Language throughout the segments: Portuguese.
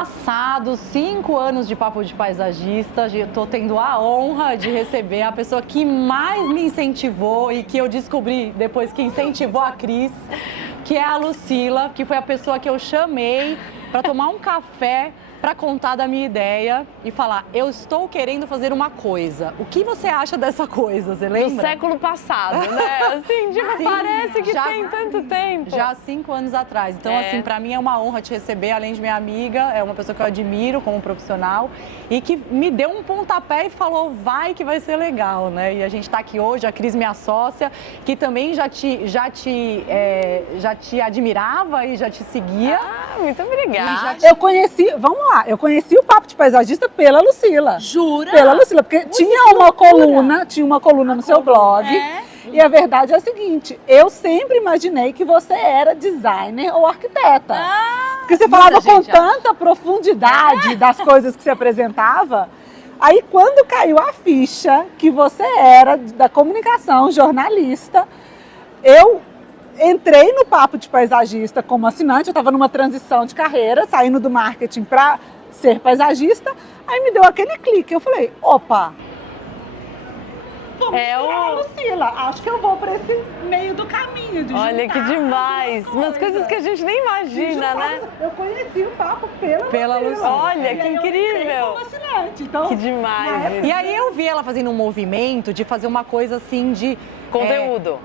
Passados 5 anos de Papo de Paisagista, estou tendo a honra de receber a pessoa que mais me incentivou e que eu descobri depois que incentivou a Cris, que é a Lucila, que foi a pessoa que eu chamei para tomar um café, para contar da minha ideia e falar, eu estou querendo fazer uma coisa. O que você acha dessa coisa, você lembra? Do século passado, né? Assim, tipo, Sim, parece que tem tanto tempo. Já há 5 anos atrás. Então, assim, para mim é uma honra te receber, além de minha amiga, é uma pessoa que eu admiro como profissional e que me deu um pontapé e falou, vai que vai ser legal, né? E a gente está aqui hoje, a Cris, minha sócia, que também já te admirava e já te seguia. Ah, muito obrigada. Eu conheci, vamos lá, eu conheci o Papo de Paisagista pela Lucila. Jura? Pela Lucila, porque tinha uma coluna no seu blog. E a verdade é a seguinte, eu sempre imaginei que você era designer ou arquiteta. Porque você falava com tanta profundidade das coisas que você apresentava. Aí quando caiu a ficha que você era da comunicação, jornalista, eu entrei no Papo de Paisagista como assinante, eu estava numa transição de carreira, saindo do marketing para ser paisagista, aí me deu aquele clique, eu falei, opa, vamos a Lucila, acho que eu vou para esse meio do caminho. De olha que demais, umas coisas que a gente nem imagina, né? Eu conheci o Papo pela Lucila. Olha, que incrível. Como assinante, então, que demais. E aí eu vi ela fazendo um movimento de fazer uma coisa assim de... Conteúdo.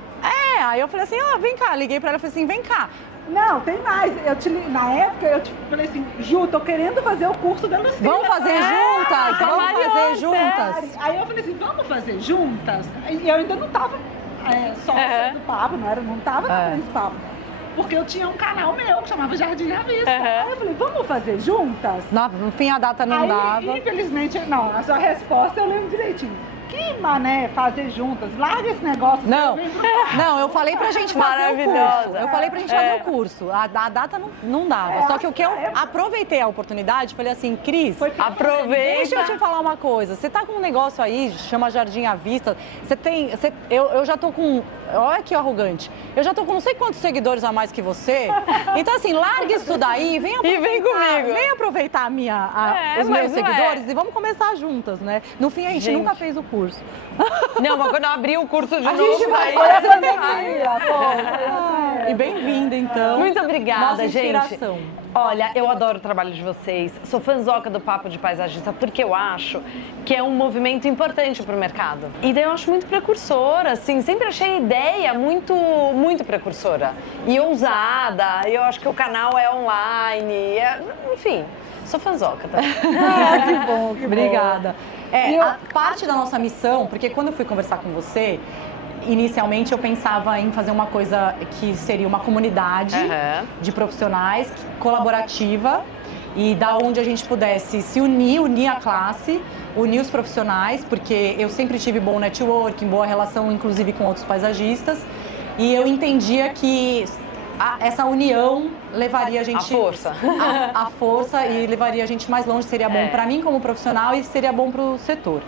Aí eu falei assim, vem cá, liguei pra ela e falei assim, vem cá. Não, tem mais. Na época eu falei assim, Ju, tô querendo fazer o curso da Lucila. Vamos fazer juntas? Vamos fazer juntas. Aí eu falei assim, vamos fazer juntas? E eu ainda não tava sócia do Papo, não tava na frente do Papo. Porque eu tinha um canal meu que chamava Jardim à Vista. Aí eu falei, vamos fazer juntas? Não, no fim a data não dava. Infelizmente, não. A sua resposta eu lembro direitinho. Que mané fazer juntas? Larga esse negócio. Não, eu falei pra gente fazer o curso. Eu falei pra gente fazer o curso. A data não dava. Só que o que eu aproveitei a oportunidade, falei assim, Cris, aproveita. Deixa eu te falar uma coisa. Você tá com um negócio aí, chama Jardim à Vista. Eu já tô com... Olha que arrogante. Eu já tô com não sei quantos seguidores a mais que você. Então, assim, larga isso daí, vem comigo. Vem aproveitar os meus seguidores e vamos começar juntas, né? No fim, a gente nunca fez o curso. Não, mas quando eu abrir o curso de novo, gente vai E bem-vinda, então. Muito obrigada, Nossa inspiração. Gente. Olha, eu adoro o trabalho de vocês. Sou fãzoca do Papo de Paisagista porque eu acho que é um movimento importante para o mercado. E daí eu acho muito precursora, assim. Sempre achei a ideia muito precursora. E ousada. Eu acho que o canal é online. Enfim, sou fãzoca, tá? Que bom, que Obrigada. A parte da nossa missão, porque quando eu fui conversar com você, inicialmente eu pensava em fazer uma coisa que seria uma comunidade de profissionais, colaborativa, e da onde a gente pudesse se unir a classe, unir os profissionais, porque eu sempre tive bom networking, boa relação inclusive com outros paisagistas, e eu entendia que essa união levaria a gente... A força e levaria a gente mais longe, seria bom para mim como profissional e seria bom para o setor.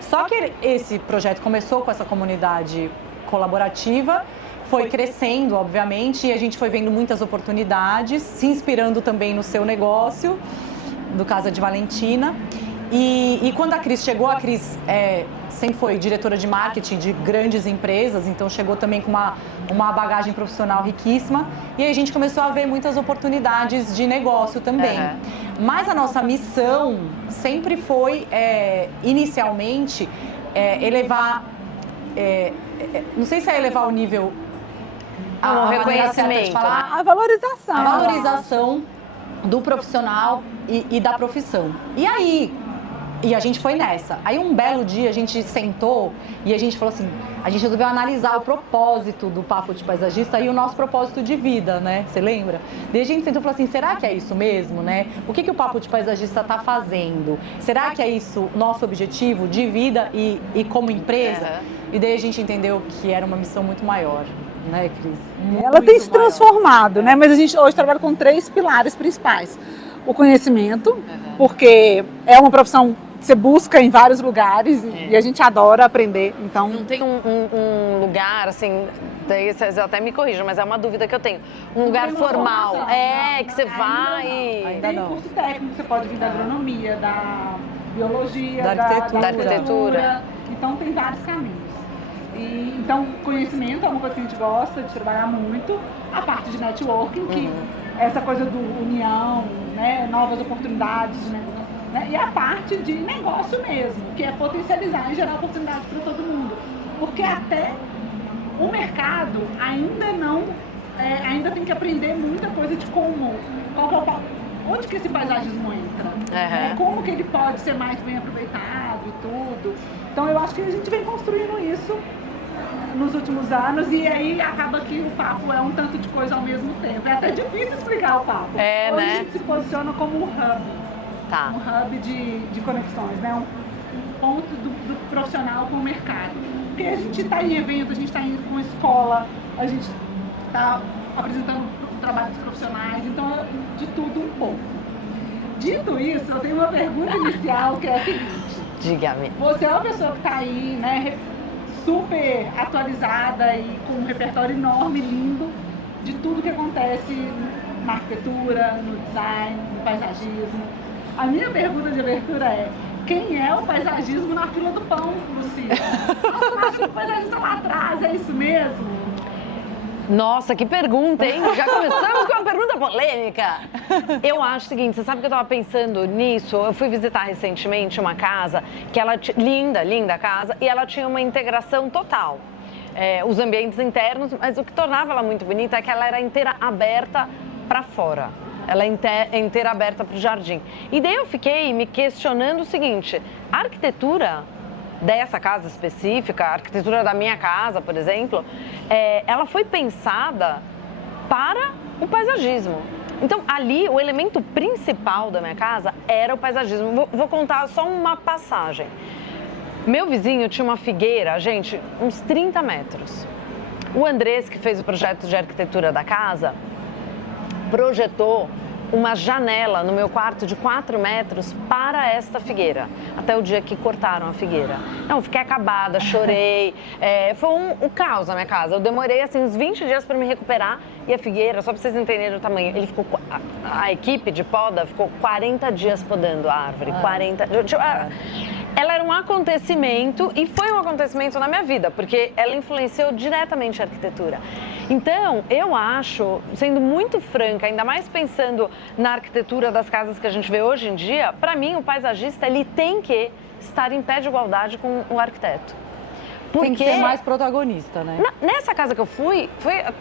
Só que esse projeto começou com essa comunidade colaborativa, foi crescendo, obviamente, e a gente foi vendo muitas oportunidades, se inspirando também no seu negócio, do Casa de Valentina. E quando a Cris chegou, a Cris sempre foi diretora de marketing de grandes empresas, então chegou também com uma bagagem profissional riquíssima. E aí a gente começou a ver muitas oportunidades de negócio também. Mas a nossa missão sempre foi, inicialmente, elevar... não sei se é elevar o nível... O reconhecimento. A valorização. A valorização do profissional e da profissão. E a gente foi nessa. Aí um belo dia a gente sentou e a gente falou assim, a gente resolveu analisar o propósito do Papo de Paisagista e o nosso propósito de vida, né? Você lembra? Daí a gente sentou e falou assim, será que é isso mesmo, né? O que o Papo de Paisagista está fazendo? Será que é isso nosso objetivo de vida e como empresa? E daí a gente entendeu que era uma missão muito maior, né, Cris? Ela tem se transformado, né? Mas a gente hoje trabalha com 3 pilares principais. O conhecimento, porque é uma profissão que você busca em vários lugares e a gente adora aprender. Então não tem um lugar, assim, daí vocês até me corrijam, mas é uma dúvida que eu tenho. Um lugar formal, que você vai... Tem um curso técnico, você pode vir da agronomia, da biologia, da arquitetura. Então tem vários caminhos. Então, conhecimento é uma coisa que a gente gosta de trabalhar muito. A parte de networking, que essa coisa do união, né, novas oportunidades, né? E a parte de negócio mesmo, que é potencializar e gerar oportunidade para todo mundo. Porque até o mercado ainda tem que aprender muita coisa de onde que esse paisagismo entra, né? Como que ele pode ser mais bem aproveitado e tudo. Então eu acho que a gente vem construindo isso nos últimos anos e aí acaba que o papo é um tanto de coisa ao mesmo tempo. É até difícil explicar o papo. Hoje a gente se posiciona como um hub. Um hub de conexões, né? Um ponto do profissional com o mercado. Porque a gente está em evento, a gente está indo com escola, a gente está apresentando trabalhos profissionais, então de tudo um pouco. Dito isso, eu tenho uma pergunta inicial que é a seguinte. Diga-me. Você é uma pessoa que está aí, né, super atualizada e com um repertório enorme, lindo, de tudo que acontece na arquitetura, no design, no paisagismo. A minha pergunta de abertura é: quem é o paisagismo na fila do pão, Lucila? Nossa, acho que o paisagista lá atrás, é isso mesmo? Nossa, que pergunta, hein? Já começamos com uma pergunta polêmica. Eu acho o seguinte, você sabe que eu estava pensando nisso? Eu fui visitar recentemente uma casa, que ela linda a casa, e ela tinha uma integração total. Os ambientes internos, mas o que tornava ela muito bonita é que ela era inteira aberta para fora. Ela é inteira aberta para o jardim. E daí eu fiquei me questionando o seguinte: a arquitetura dessa casa específica, a arquitetura da minha casa, por exemplo, ela foi pensada para o paisagismo. Então, ali, o elemento principal da minha casa era o paisagismo. Vou contar só uma passagem. Meu vizinho tinha uma figueira, gente, uns 30 metros. O Andrés, que fez o projeto de arquitetura da casa, projetou uma janela no meu quarto de 4 metros para esta figueira, até o dia que cortaram a figueira. Não, fiquei acabada, chorei, foi um caos na minha casa. Eu demorei assim uns 20 dias para me recuperar e a figueira, só para vocês entenderem o tamanho, a equipe de poda ficou 40 dias podando a árvore, 40... Ela era um acontecimento e foi um acontecimento na minha vida, porque ela influenciou diretamente a arquitetura. Então, eu acho, sendo muito franca, ainda mais pensando na arquitetura das casas que a gente vê hoje em dia, para mim o paisagista ele tem que estar em pé de igualdade com o arquiteto. Porque... Tem que ser mais protagonista, né? Nessa casa que eu fui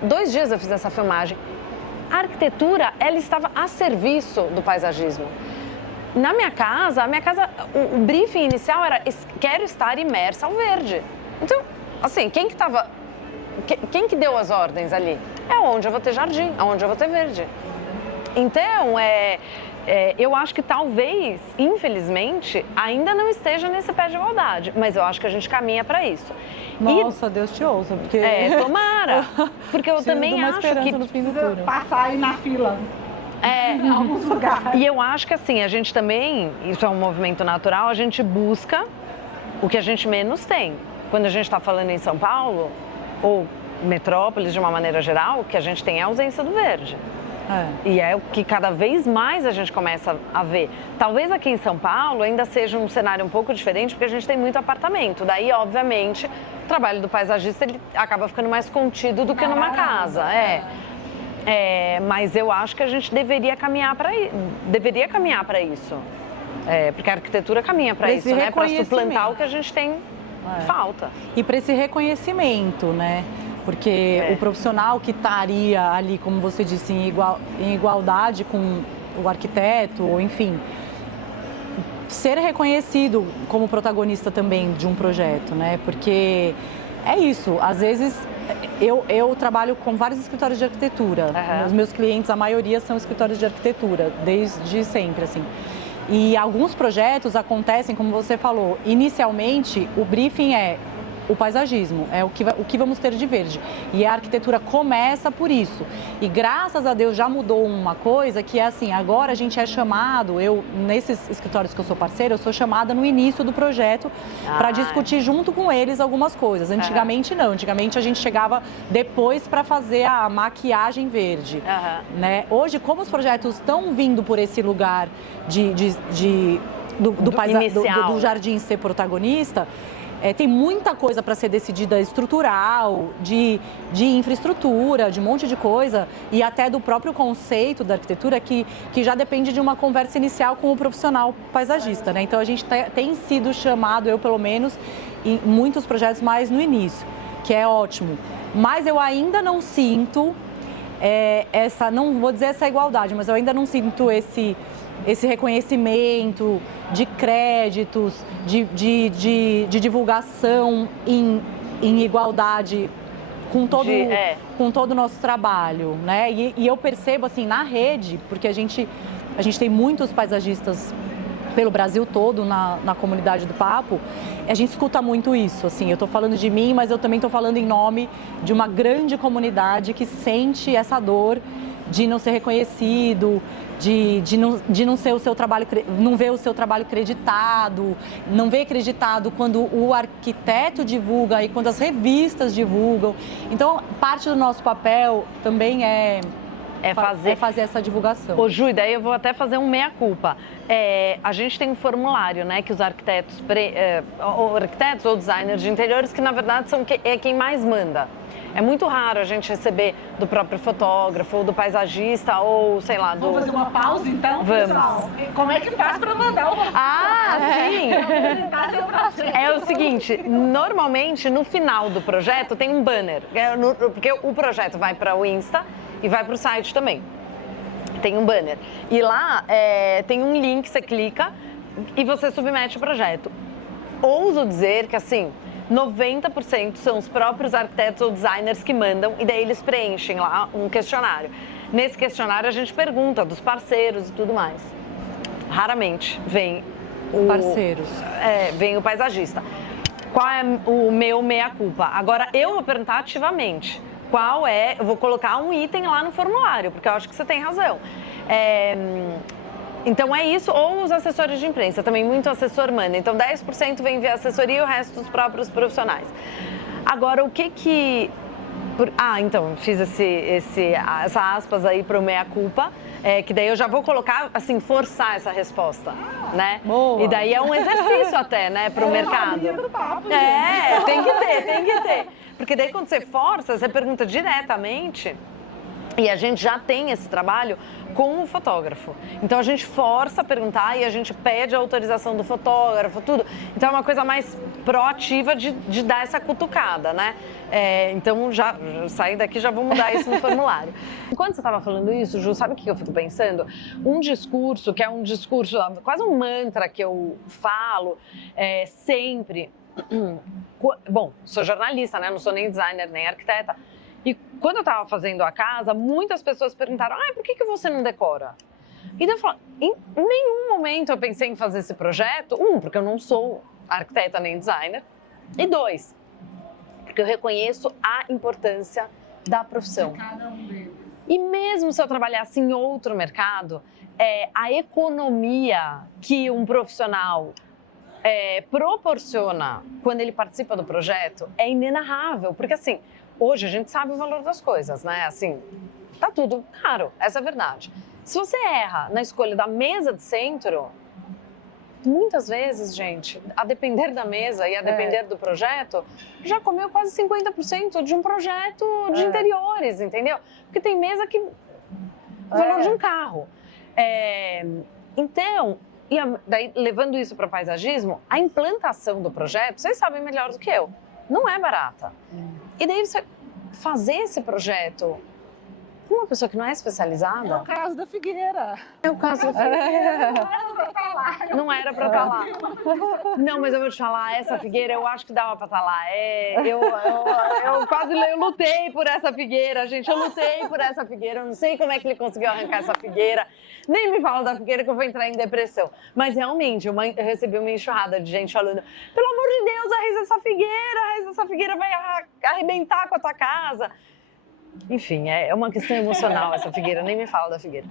2 dias eu fiz essa filmagem. A arquitetura, ela estava a serviço do paisagismo. Na minha casa, o briefing inicial era: quero estar imersa ao verde. Então, assim, quem que deu as ordens ali? É onde eu vou ter jardim, onde eu vou ter verde. Então, eu acho que talvez, infelizmente, ainda não esteja nesse pé de igualdade, mas eu acho que a gente caminha para isso. Nossa, Deus te ouça, porque... tomara, porque eu também acho que... No fim do túnel. Passar aí na fila. Em alguns lugares. E eu acho que assim, a gente também, isso é um movimento natural, a gente busca o que a gente menos tem. Quando a gente está falando em São Paulo, ou metrópoles de uma maneira geral, o que a gente tem é a ausência do verde. E é o que cada vez mais a gente começa a ver. Talvez aqui em São Paulo ainda seja um cenário um pouco diferente, porque a gente tem muito apartamento. Daí, obviamente, o trabalho do paisagista ele acaba ficando mais contido do que numa casa. Mas eu acho que a gente deveria caminhar para isso. Porque a arquitetura caminha para isso, né? Para suplantar o que a gente tem falta. E para esse reconhecimento, né? Porque o profissional que estaria ali, como você disse, em igualdade com o arquiteto, ou enfim, ser reconhecido como protagonista também de um projeto, né? Porque é isso, às vezes eu trabalho com vários escritórios de arquitetura. Os meus clientes, a maioria são escritórios de arquitetura, desde sempre, assim. E alguns projetos acontecem, como você falou, inicialmente o briefing é o paisagismo, é o que vamos ter de verde. E a arquitetura começa por isso. E graças a Deus já mudou uma coisa que é assim, agora a gente é chamado, nesses escritórios que eu sou parceira, eu sou chamada no início do projeto para discutir junto com eles algumas coisas. Antigamente não, antigamente a gente chegava depois para fazer a maquiagem verde. Né? Hoje, como os projetos estão vindo por esse lugar do jardim ser protagonista, tem muita coisa para ser decidida estrutural, de infraestrutura, de um monte de coisa, e até do próprio conceito da arquitetura que já depende de uma conversa inicial com o profissional paisagista, né? Então a gente tem sido chamado, eu pelo menos, em muitos projetos mais no início, que é ótimo. Mas eu ainda não sinto não vou dizer essa igualdade, mas eu ainda não sinto esse reconhecimento de créditos, de divulgação em igualdade com todo o nosso trabalho, né? E eu percebo assim na rede, porque a gente tem muitos paisagistas pelo Brasil todo na comunidade do Papo, a gente escuta muito isso, assim, eu estou falando de mim, mas eu também estou falando em nome de uma grande comunidade que sente essa dor de não ser reconhecido, de não ser o seu trabalho, não ver o seu trabalho creditado, não ver acreditado quando o arquiteto divulga e quando as revistas divulgam. Então, parte do nosso papel também é fazer essa divulgação. Ô Ju, daí eu vou até fazer um meia-culpa. A gente tem um formulário, né, que os arquitetos, arquitetos ou designers de interiores, que na verdade são quem mais manda. É muito raro a gente receber do próprio fotógrafo, ou do paisagista, ou sei lá, do... Vamos fazer uma pausa então, Vamos. pessoal? Como é que faz para mandar o sim! É o seguinte, normalmente no final do projeto tem um banner, porque o projeto vai para o Insta e vai para o site também. Tem um banner. E lá tem um link, você clica e você submete o projeto. Ouso dizer que assim, 90% são os próprios arquitetos ou designers que mandam e daí eles preenchem lá um questionário. Nesse questionário a gente pergunta dos parceiros e tudo mais. Raramente vem vem o paisagista. Qual é o meu meia-culpa? Agora eu vou perguntar ativamente. Eu vou colocar um item lá no formulário, porque eu acho que você tem razão. Então é isso, ou os assessores de imprensa, também muito assessor manda. Então 10% vem via assessoria e o resto dos próprios profissionais. Agora, então, fiz essa aspas aí pro meia-culpa, que daí eu já vou colocar, assim, forçar essa resposta, né? Boa. E daí é um exercício até, né, pro mercado. Tem que ter. Porque daí quando você força, você pergunta diretamente, e a gente já tem esse trabalho com o fotógrafo. Então a gente força a perguntar e a gente pede a autorização do fotógrafo, tudo. Então é uma coisa mais proativa de dar essa cutucada, né? Então já saí daqui, já vou mudar isso no formulário. Enquanto você estava falando isso, Ju, sabe o que eu fico pensando? Um discurso, que é um discurso, quase um mantra que eu falo sempre. Bom, sou jornalista, né? Não sou nem designer, nem arquiteta. E quando eu estava fazendo a casa, muitas pessoas perguntaram, por que você não decora? E daí eu falo, em nenhum momento eu pensei em fazer esse projeto. Porque eu não sou arquiteta nem designer. E 2, porque eu reconheço a importância da profissão. E mesmo se eu trabalhasse em outro mercado, a economia que um profissional proporciona quando ele participa do projeto é inenarrável. Porque assim, hoje a gente sabe o valor das coisas, né? Assim, tá tudo caro, essa é a verdade. Se você erra na escolha da mesa de centro, muitas vezes, gente, a depender da mesa e a depender do projeto, já comeu quase 50% de um projeto de interiores, entendeu? Porque tem mesa que... o valor de um carro. Então, daí, levando isso para paisagismo, a implantação do projeto, vocês sabem melhor do que eu, não é barata. E daí você fazer esse projeto uma pessoa que não é especializada. É o caso da figueira. É o caso da figueira. Não era pra estar lá. Não era pra estar lá. Não, mas eu vou te falar, essa figueira eu acho que dava pra estar lá. Eu quase lutei por essa figueira, gente. Eu lutei por essa figueira. Eu não sei como é que ele conseguiu arrancar essa figueira. Nem me fala da figueira que eu vou entrar em depressão. Mas realmente, eu recebi uma enxurrada de gente falando: pelo amor de Deus, a raiz dessa figueira vai arrebentar com a tua casa. Enfim, é uma questão emocional essa figueira, nem me fala da figueira.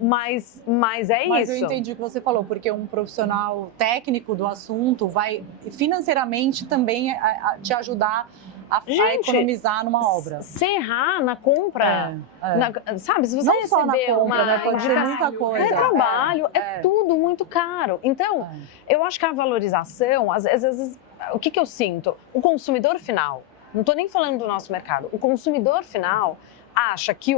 Mas é Mas isso. eu entendi o que você falou, porque um profissional técnico do assunto vai financeiramente também te ajudar a economizar numa obra. Se errar na compra, sabe, se você não só na receber compra, uma né? Pode ser indicação, muita coisa. é trabalho, é tudo muito caro. Então, eu acho que a valorização, às vezes, o que eu sinto? O consumidor final, não estou nem falando do nosso mercado, o consumidor final acha que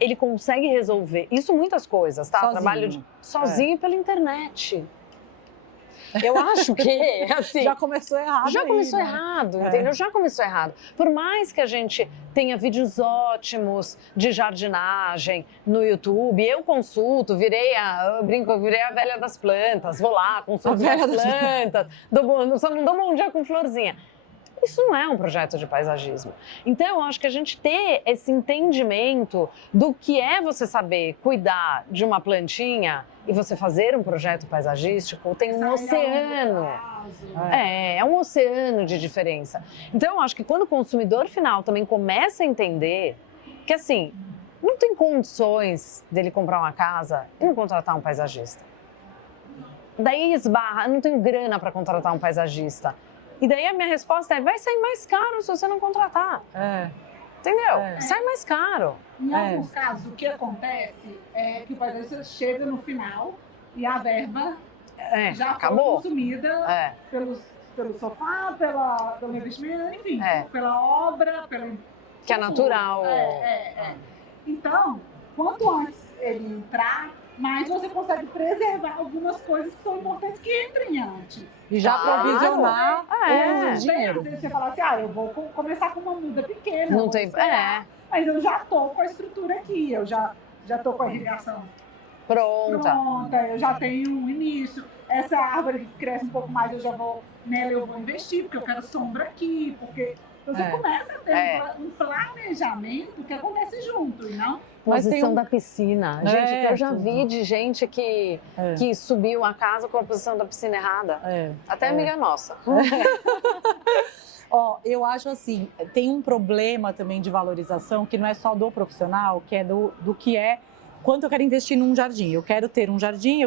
ele consegue resolver, isso muitas coisas, tá? Sozinho. Trabalho sozinho pela internet. Eu acho que, assim... Já começou errado. Já começou errado, entendeu? Já começou errado. Por mais que a gente tenha vídeos ótimos de jardinagem no YouTube, eu consulto, eu virei a velha das plantas, vou lá, consulto as plantas, só não dou bom dia com florzinha. Isso não é um projeto de paisagismo. Então, eu acho que a gente ter esse entendimento do que é você saber cuidar de uma plantinha e você fazer um projeto paisagístico, tem um oceano. É um oceano de diferença. Então, eu acho que quando o consumidor final também começa a entender que, assim, não tem condições dele comprar uma casa e não contratar um paisagista. Daí esbarra, não tenho grana para contratar um paisagista. E daí a minha resposta é: vai sair mais caro se você não contratar. Entendeu? Sai mais caro. Em alguns casos, o que acontece é que o paisagista chega no final e a verba já acabou. foi consumida pelo sofá, pelo investimento, enfim, pela obra, que é natural. Então, quanto antes ele entrar, mais você consegue preservar algumas coisas que são importantes que entrem antes. E já provisionar o dinheiro. Às vezes você fala assim: eu vou começar com uma muda pequena. Não tem... Mas eu já tô com a estrutura aqui, eu já tô com a irrigação pronta, eu já tenho um início. Essa árvore que cresce um pouco mais, nela eu vou investir, porque eu quero sombra aqui, porque você começa a ter um planejamento que acontece junto, não? Posição da piscina. Gente, eu já vi de gente que subiu a casa com a posição da piscina errada. Até amiga nossa. Eu acho assim, tem um problema também de valorização que não é só do profissional, que é do que é quanto eu quero investir num jardim. Eu quero ter um jardim,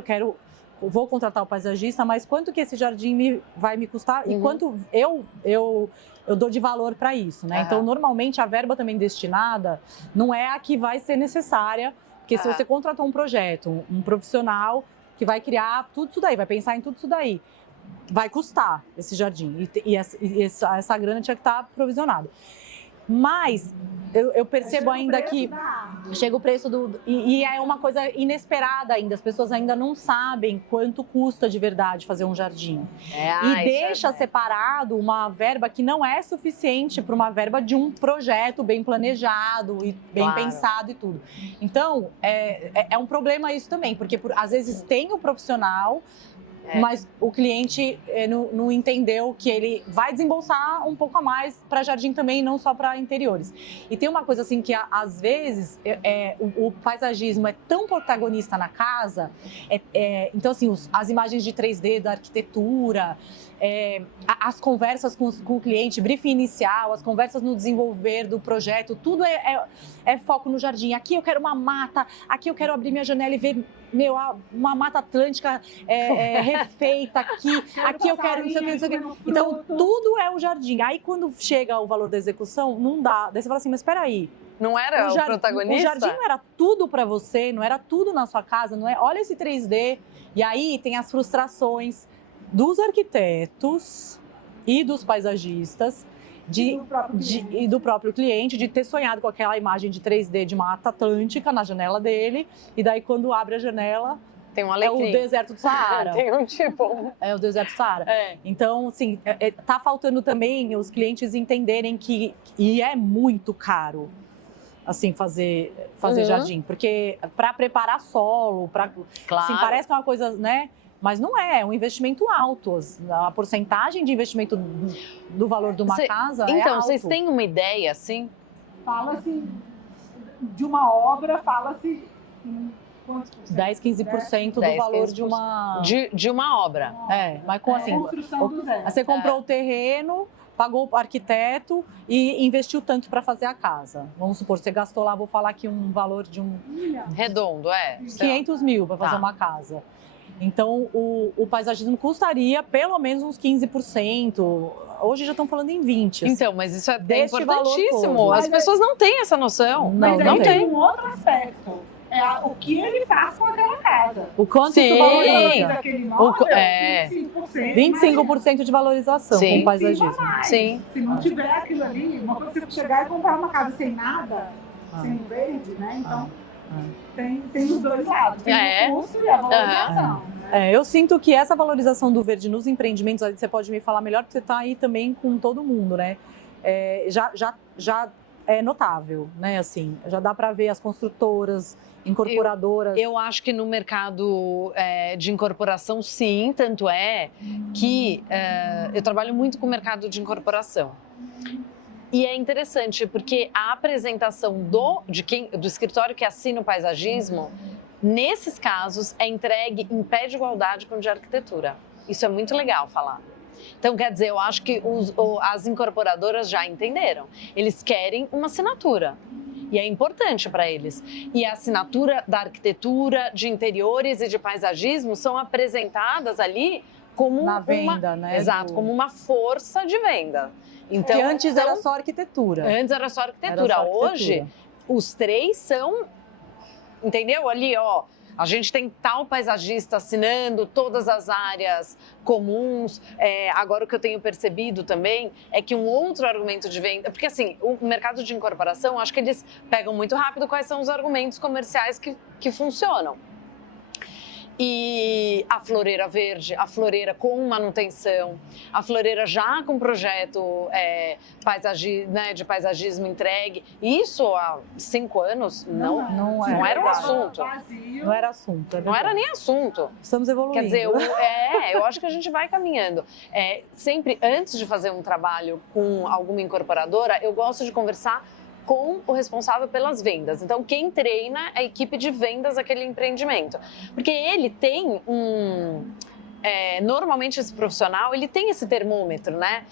vou contratar o paisagista, mas quanto que esse jardim vai me custar e quanto eu dou de valor para isso, né? Então, normalmente, a verba também destinada não é a que vai ser necessária, porque se você contratou um projeto, um profissional que vai criar tudo isso daí, vai pensar em tudo isso daí, vai custar esse jardim e essa grana tinha que estar provisionada. Mas eu percebo ainda que chega o preço e é uma coisa inesperada ainda. As pessoas ainda não sabem quanto custa de verdade fazer um jardim. E deixa separado uma verba que não é suficiente para uma verba de um projeto bem planejado e bem pensado e tudo. Então, é um problema isso também, porque às vezes tem o profissional, mas o cliente não entendeu que ele vai desembolsar um pouco a mais para jardim também, não só para interiores. E tem uma coisa assim que às vezes o paisagismo é tão protagonista na casa, então assim, as imagens de 3D da arquitetura, as conversas com o cliente, briefing inicial, as conversas no desenvolver do projeto, tudo é foco no jardim. Aqui eu quero uma mata, aqui eu quero abrir minha janela e ver uma mata atlântica refeita aqui eu quero não sei o que. Então tudo é o jardim. Aí quando chega o valor da execução, não dá. Daí você fala assim, mas espera aí. Não era o protagonista? O jardim não era tudo para você, não era tudo na sua casa, não é? Olha esse 3D. E aí tem as frustrações dos arquitetos e dos paisagistas e do próprio cliente de ter sonhado com aquela imagem de 3D de Mata Atlântica na janela dele, e daí quando abre a janela tem um alecrim. É o deserto do Saara. Tem um tipo. É o deserto do Saara. Então, assim, tá faltando também os clientes entenderem que, e é muito caro, assim, fazer jardim. Porque para preparar solo, assim, parece que é uma coisa, né? Mas não é um investimento alto. A porcentagem de investimento do valor de uma casa é alto. Então, vocês têm uma ideia, assim? Fala-se de uma obra, fala-se em quantos por cento? 10, 15% do valor 15%. De uma obra. Mas com assim, construção do zero. você comprou o terreno, pagou o arquiteto e investiu tanto para fazer a casa. Vamos supor, você gastou lá, vou falar aqui um valor de redondo, 500 mil para fazer uma casa. Então, o paisagismo custaria pelo menos uns 15%. Hoje já estão falando em 20%. Então, mas isso é importantíssimo. As pessoas não têm essa noção. Não tem um outro aspecto. É o que ele faz com aquela casa. O quanto isso valoriza. Aquele imóvel, 25% de valorização com o paisagismo. Sim. Se não tiver aquilo ali, uma coisa você chegar e comprar uma casa sem nada, sem verde, né? Então, tem os dois lados. Tem o custo e a valorização. Eu sinto que essa valorização do verde nos empreendimentos, você pode me falar melhor, porque você está aí também com todo mundo, né? Já é notável, né? Assim, já dá para ver as construtoras, incorporadoras. Eu acho que no mercado de incorporação, sim, tanto é que eu trabalho muito com o mercado de incorporação. E é interessante porque a apresentação do escritório que assina o paisagismo, nesses casos, é entregue em pé de igualdade com o de arquitetura. Isso é muito legal falar. Então, quer dizer, eu acho que as incorporadoras já entenderam. Eles querem uma assinatura. E é importante para eles. E a assinatura da arquitetura, de interiores e de paisagismo são apresentadas ali como na venda, né? Exato, como uma força de venda. Então, antes era só arquitetura. Antes era só arquitetura. Hoje, os três são, entendeu? Ali, ó, a gente tem tal paisagista assinando todas as áreas comuns. Agora, o que eu tenho percebido também é que um outro argumento de venda... Porque, assim, o mercado de incorporação, acho que eles pegam muito rápido quais são os argumentos comerciais que funcionam. E a floreira verde, a floreira com manutenção, a floreira já com projeto de paisagismo entregue. Isso há 5 anos não era um assunto. Não era assunto. Não era nem assunto. Estamos evoluindo. Quer dizer, eu acho que a gente vai caminhando. Sempre, antes de fazer um trabalho com alguma incorporadora, eu gosto de conversar com o responsável pelas vendas. Então, quem treina a equipe de vendas daquele empreendimento. Porque ele tem normalmente esse profissional, ele tem esse termômetro, né?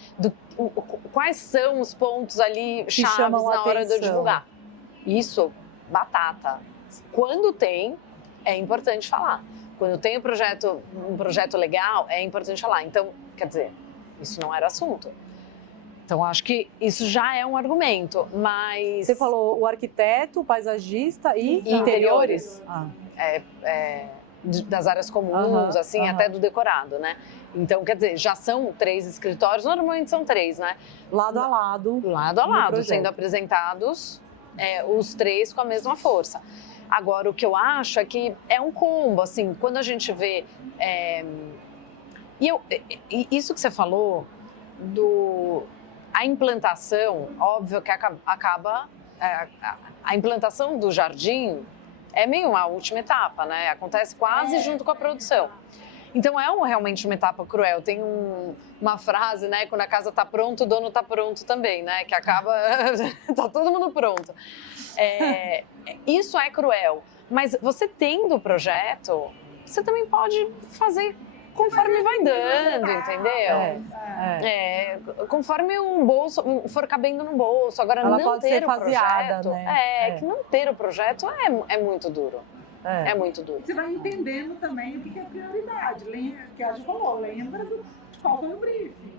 Quais são os pontos ali chaves na hora de eu divulgar. Isso, batata. Quando tem, é importante falar. Quando tem um projeto legal, é importante falar. Então, quer dizer, isso não era assunto. Então, acho que isso já é um argumento, mas... Você falou o arquiteto, o paisagista e interiores? Das áreas comuns, até do decorado, né? Então, quer dizer, já são 3 escritórios, normalmente são 3, né? Lado a lado. Lado a lado, sendo apresentados os 3 com a mesma força. Agora, o que eu acho é que é um combo, assim, quando a gente vê... isso que você falou a implantação, óbvio que acaba... A implantação do jardim é meio uma última etapa, né? Acontece quase junto com a produção. Então, realmente uma etapa cruel. Tem uma frase, né? Quando a casa está pronta, o dono está pronto também, né? Que acaba... Tá todo mundo pronto. Isso é cruel. Mas você tendo o projeto, você também pode fazer conforme vai dando, entendeu? Conforme o bolso for cabendo no bolso. Agora, ela não pode ter ser o faseada, projeto, né? Que não ter o projeto é muito duro. É muito duro. Você vai entendendo também o que é prioridade. Que a gente falou, lembra de qual foi o briefing.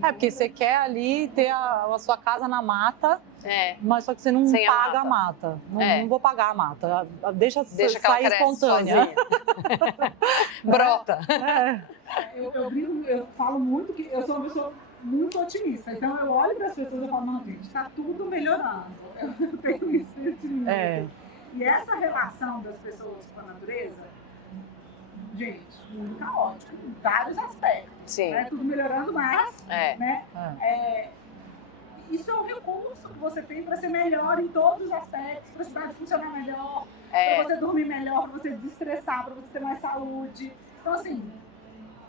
Porque você quer ali ter a sua casa na mata, mas só que você não paga a mata. Não vou pagar a mata. Deixa sair espontânea. Brota. Eu falo muito que eu sou uma pessoa muito otimista. Então eu olho para as pessoas e falo, não, gente, está tudo melhorando. Eu tenho isso de mim. E essa relação das pessoas com a natureza, gente, muito caótica, em vários aspectos. Sim. Tudo melhorando mais, né? isso é um recurso que você tem para ser melhor em todos os aspectos, para a cidade funcionar melhor, para você dormir melhor, para você desestressar, para você ter mais saúde. Então, assim,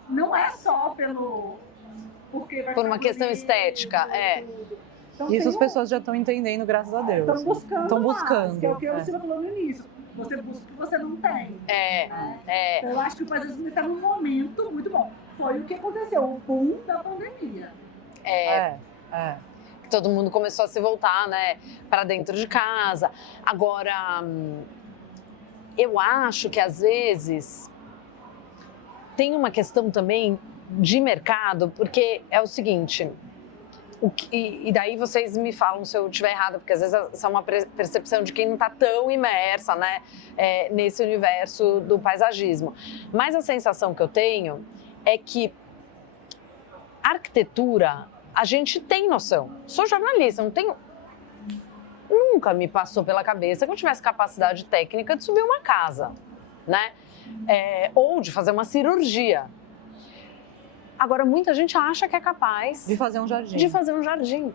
não é só porque vai Por uma questão estética, Então, Isso as pessoas já estão entendendo, graças a Deus. Estão buscando. Estão buscando. Que é o que eu estava falando no início. Você busca o que você não tem. Então, eu acho que o paisagismo está num momento muito bom. Foi o que aconteceu, o boom da pandemia. Todo mundo começou a se voltar, né, para dentro de casa. Agora, eu acho que às vezes tem uma questão também de mercado, porque é o seguinte, e daí vocês me falam se eu estiver errada, porque às vezes essa é uma percepção de quem não está tão imersa, né, nesse universo do paisagismo. Mas a sensação que eu tenho é que a arquitetura, a gente tem noção. Sou jornalista, não tenho... Nunca me passou pela cabeça que eu tivesse capacidade técnica de subir uma casa, né? Ou de fazer uma cirurgia. Agora, muita gente acha que é capaz... De fazer um jardim. De fazer um jardim.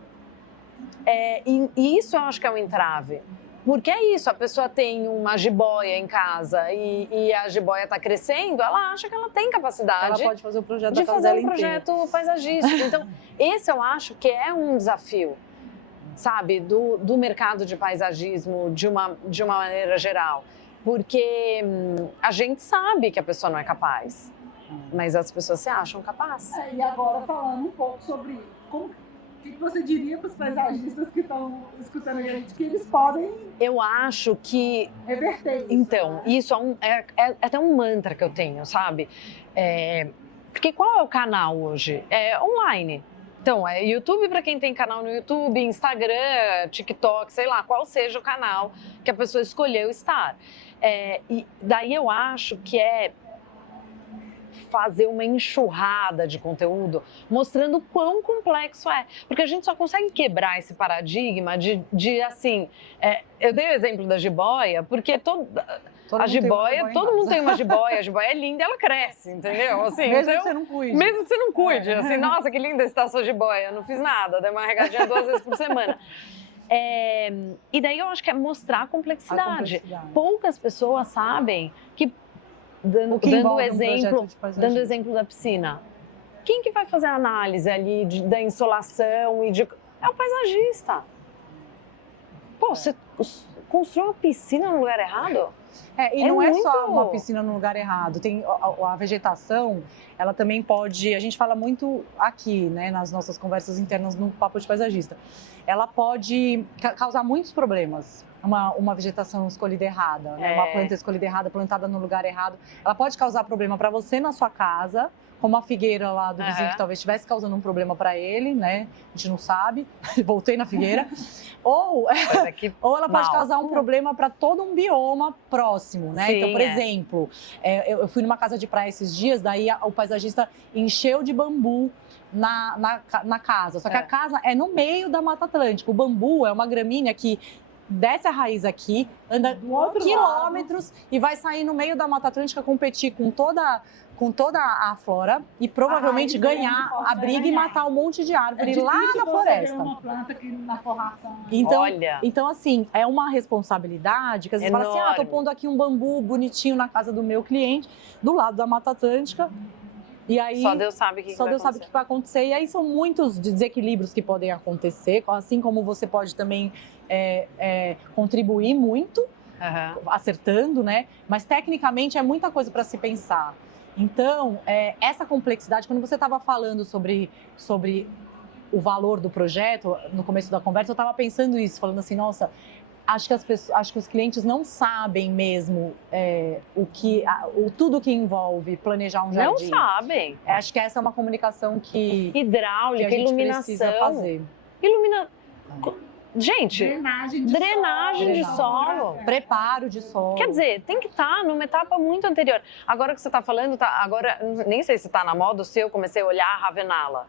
E isso eu acho que é um entrave. Porque é isso, a pessoa tem uma jiboia em casa e a jiboia está crescendo, ela acha que ela tem capacidade... Ela pode fazer o projeto de da casa fazer dela um projeto paisagístico. Então, esse eu acho que é um desafio, sabe, do mercado de paisagismo de uma maneira geral. Porque a gente sabe que a pessoa não é capaz, mas as pessoas se acham capazes. E agora falando um pouco sobre o que você diria para os paisagistas que estão escutando a gente, que eles podem... Eu acho que... reverter isso. Então, isso é até um mantra que eu tenho, sabe? Porque qual é o canal hoje? É online. Então, é YouTube para quem tem canal no YouTube, Instagram, TikTok, sei lá, qual seja o canal que a pessoa escolheu estar. E daí eu acho que fazer uma enxurrada de conteúdo mostrando o quão complexo é. Porque a gente só consegue quebrar esse paradigma de assim... eu dei o exemplo da jiboia, porque a jiboia, todo mundo tem uma jiboia, a jiboia é linda, ela cresce, entendeu? Assim, mesmo que você não cuide. Mesmo que você não cuide. Assim, nossa, que linda está a sua jiboia. Eu não fiz nada, dei uma regadinha 2 vezes por semana. E daí eu acho que é mostrar a complexidade. Poucas pessoas sabem que, dando o exemplo da piscina, quem que vai fazer a análise ali da insolação é o paisagista. Pô, você construiu uma piscina no lugar errado? Não é só uma piscina no lugar errado. Tem a vegetação, ela também pode... A gente fala muito aqui, né, nas nossas conversas internas no Papo de Paisagista. Ela pode causar muitos problemas. Uma vegetação escolhida errada, né? Uma planta escolhida errada, plantada no lugar errado. Ela pode causar problema para você na sua casa, como a figueira lá do vizinho que talvez estivesse causando um problema para ele, né? A gente não sabe. Voltei na figueira. Ou ela pode causar um problema para todo um bioma próximo, né? Sim, então, por exemplo, eu fui numa casa de praia esses dias, daí o paisagista encheu de bambu na casa. Só que a casa é no meio da Mata Atlântica. O bambu é uma gramínea que desce a raiz aqui, anda quilômetros e vai sair no meio da Mata Atlântica competir com toda a flora e provavelmente ganhar a briga e matar um monte de árvore lá na floresta. Uma planta aqui na forração. Então, assim, é uma responsabilidade que às vezes fala assim, tô pondo aqui um bambu bonitinho na casa do meu cliente, do lado da Mata Atlântica. E aí, só Deus sabe o que vai acontecer. E aí são muitos desequilíbrios que podem acontecer, assim como você pode também contribuir muito, acertando, né? Mas tecnicamente é muita coisa para se pensar. Então, essa complexidade, quando você estava falando sobre o valor do projeto, no começo da conversa, eu estava pensando isso, falando assim, nossa, acho que os clientes não sabem mesmo tudo que envolve planejar um jardim. Não sabem. Acho que essa é uma comunicação hidráulica, que a gente iluminação. precisa fazer. Gente, drenagem de solo. Preparo de solo. Quer dizer, tem que estar numa etapa muito anterior. Agora que você está falando, agora nem sei se está na moda ou se eu comecei a olhar a ravenala.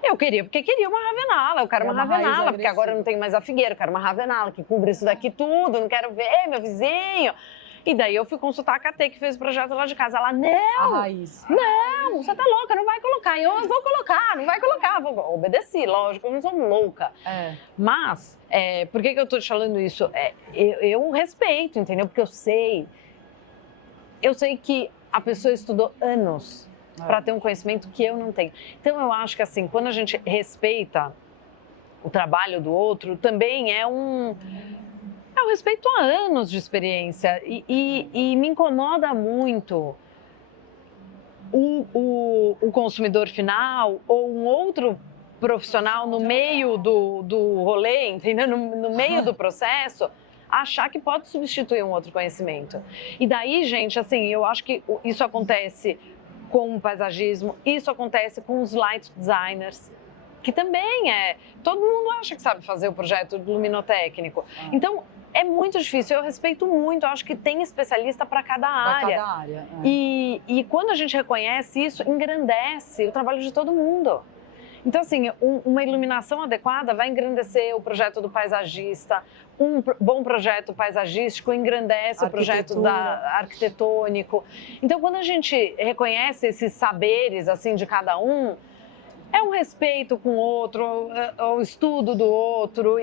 Eu queria uma ravenala, eu quero uma ravenala, porque agora eu não tenho mais a figueira, eu quero uma ravenala que cubra isso daqui tudo, não quero ver meu vizinho. E daí eu fui consultar a KT, que fez o projeto lá de casa. Ela, não, não, você tá louca, não vai colocar. Eu vou colocar, não vai colocar. Vou obedeci, lógico, eu não sou louca. Mas, por que eu tô te falando isso? Eu respeito, entendeu? Porque eu sei que a pessoa estudou anos para ter um conhecimento que eu não tenho. Então, eu acho que assim, quando a gente respeita o trabalho do outro, também é um respeito a anos de experiência. E me incomoda muito o consumidor final ou um outro profissional no meio do rolê, entendeu? No meio do processo, achar que pode substituir um outro conhecimento. E daí, gente, assim, eu acho que isso acontece com o paisagismo, isso acontece com os light designers, que também todo mundo acha que sabe fazer o projeto luminotécnico. Então, é muito difícil, eu respeito muito, eu acho que tem especialista para cada área. E quando a gente reconhece isso, engrandece o trabalho de todo mundo. Então, assim, uma iluminação adequada vai engrandecer o projeto do paisagista, um bom projeto paisagístico engrandece o projeto arquitetônico. Então, quando a gente reconhece esses saberes, assim, de cada um, é um respeito com o outro, o estudo do outro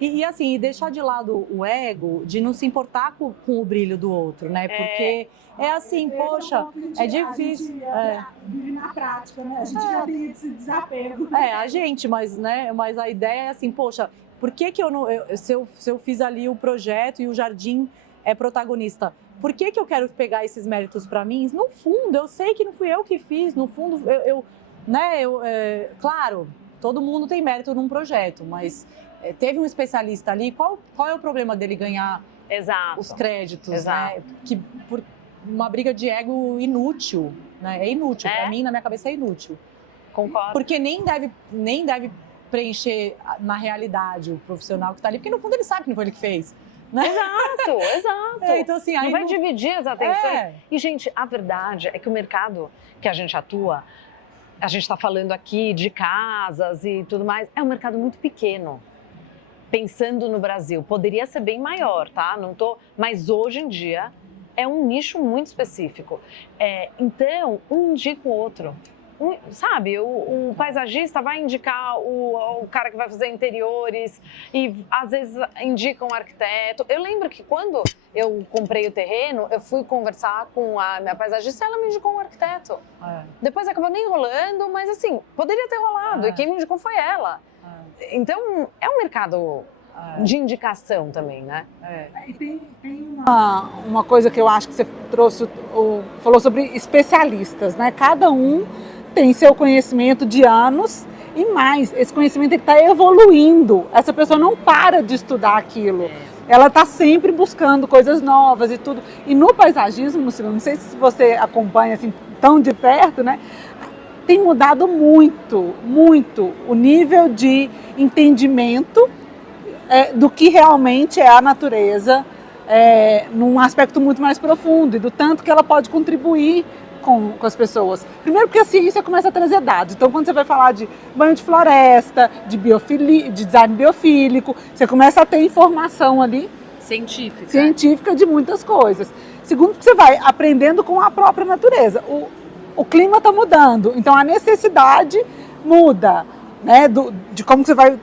E assim, deixar de lado o ego de não se importar com o brilho do outro, né? Porque é assim, poxa, é difícil. Vive na prática, né? A gente já tem esse desapego. Mas a ideia é assim, poxa, por que eu não. Se eu fiz ali o projeto e o jardim é protagonista, por que eu quero pegar esses méritos para mim? No fundo, eu sei que não fui eu que fiz, no fundo, claro, todo mundo tem mérito num projeto, mas teve um especialista ali, qual é o problema dele ganhar os créditos, né? Que por uma briga de ego inútil, né? É inútil, para mim, na minha cabeça é inútil. Concordo. Porque nem deve preencher na realidade o profissional que está ali, porque no fundo ele sabe que não foi ele que fez. Né? Exato. Então, assim, não vai dividir as atenções. E, gente, a verdade é que o mercado que a gente atua, a gente está falando aqui de casas e tudo mais, é um mercado muito pequeno. Pensando no Brasil, poderia ser bem maior, tá? Mas hoje em dia é um nicho muito específico. Então, um indica o outro. Sabe, o paisagista vai indicar o cara que vai fazer interiores e às vezes indica um arquiteto. Eu lembro que quando eu comprei o terreno, eu fui conversar com a minha paisagista e ela me indicou um arquiteto. Depois acabou nem rolando, mas assim, poderia ter rolado e quem me indicou foi ela. Então, é um mercado de indicação também, né? E tem uma coisa que eu acho que você trouxe, falou sobre especialistas, né? Cada um tem seu conhecimento de anos e mais, esse conhecimento está evoluindo. Essa pessoa não para de estudar aquilo. Ela está sempre buscando coisas novas e tudo. E no paisagismo, não sei se você acompanha assim tão de perto, né? Tem mudado muito, muito o nível de entendimento do que realmente é a natureza, num aspecto muito mais profundo e do tanto que ela pode contribuir com as pessoas. Primeiro porque a ciência começa a trazer dados. Então, quando você vai falar de banho de floresta, de design biofílico, você começa a ter informação ali científica de muitas coisas. Segundo, que você vai aprendendo com a própria natureza. O clima está mudando, então a necessidade muda, né, de como você vai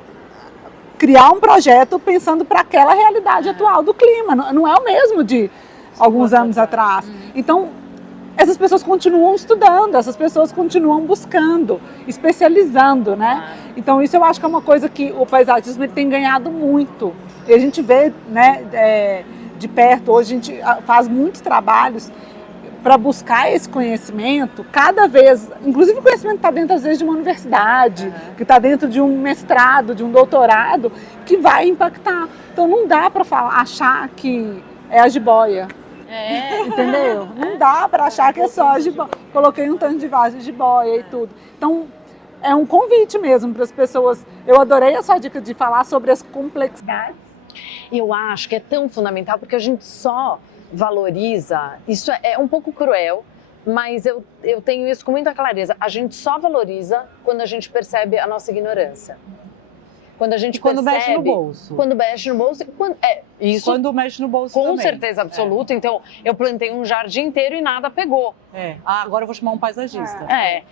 criar um projeto pensando para aquela realidade atual do clima. Não é o mesmo de alguns anos atrás. Então, essas pessoas continuam estudando, essas pessoas continuam buscando, especializando, né? Então, isso eu acho que é uma coisa que o paisagismo tem ganhado muito. E a gente vê, né, de perto, hoje a gente faz muitos trabalhos para buscar esse conhecimento cada vez, inclusive o conhecimento está dentro às vezes de uma universidade, que está dentro de um mestrado, de um doutorado, que vai impactar. Então não dá para achar que é a jiboia. Entendeu? Não dá para achar que é só a jiboia. Coloquei um tanto de vaso de jiboia e tudo. Então é um convite mesmo para as pessoas. Eu adorei a sua dica de falar sobre as complexidades. Eu acho que é tão fundamental porque a gente só valoriza, isso é um pouco cruel, mas eu tenho isso com muita clareza, a gente só valoriza quando a gente percebe a nossa ignorância. Quando a gente quando percebe, mexe no bolso. Quando mexe no bolso, isso Quando mexe no bolso com também. certeza absoluta. Então, eu plantei um jardim inteiro e nada pegou. Agora eu vou chamar um paisagista.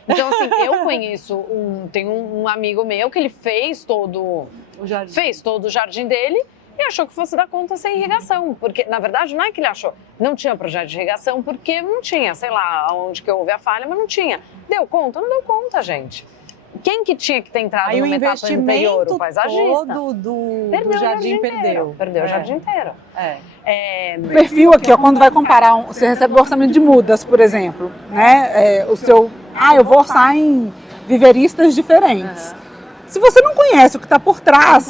Então, assim, eu conheço, tem um amigo meu que ele fez todo o jardim dele e achou que fosse dar conta sem irrigação. Porque, na verdade, não é que ele achou. Não tinha projeto de irrigação porque não tinha, sei lá, onde que houve a falha, mas não tinha. Deu conta? Não deu conta, gente. Quem que tinha que ter entrado numa etapa anterior? O paisagista. Todo do jardim perdeu. Perdeu o jardim inteiro. O perfil aqui, ó, quando vai comparar, você recebe o orçamento de mudas, por exemplo, né? Eu vou orçar em viveristas diferentes. Se você não conhece o que está por trás,